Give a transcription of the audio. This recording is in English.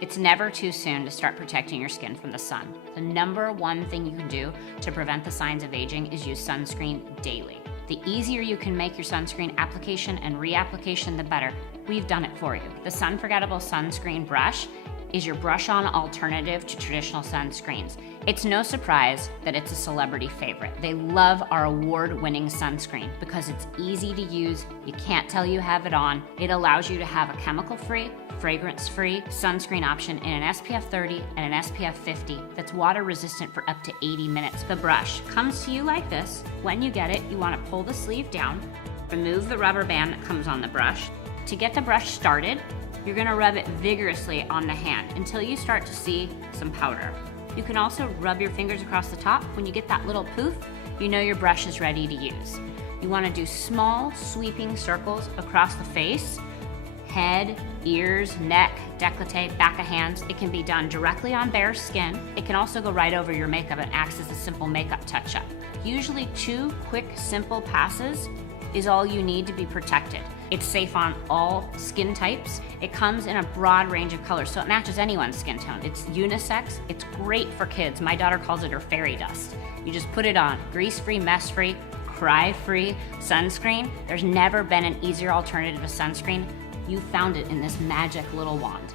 It's never too soon to start protecting your skin from the sun. The number one thing you can do to prevent the signs of aging is use sunscreen daily. The easier you can make your sunscreen application and reapplication, the better. We've done it for you. The Sunforgettable Sunscreen Brush is your brush-on alternative to traditional sunscreens. It's no surprise that it's a celebrity favorite. They love our award-winning sunscreen because it's easy to use, you can't tell you have it on. It allows you to have a chemical-free, fragrance-free sunscreen option in an SPF 30 and an SPF 50 that's water-resistant for up to 80 minutes. The brush comes to you like this. When you get it, you want to pull the sleeve down, remove the rubber band that comes on the brush. To get the brush started, you're gonna rub it vigorously on the hand until you start to see some powder. You can also rub your fingers across the top. When you get that little poof, you know your brush is ready to use. You wanna do small sweeping circles across the face, head, ears, neck, décolleté, back of hands. It can be done directly on bare skin. It can also go right over your makeup and acts as a simple makeup touch-up. Usually 2 quick, simple passes is all you need to be protected. It's safe on all skin types. It comes in a broad range of colors, so it matches anyone's skin tone. It's unisex. It's great for kids. My daughter calls it her fairy dust. You just put it on. Grease-free, mess-free, cry-free sunscreen. There's never been an easier alternative to sunscreen. You found it in this magic little wand.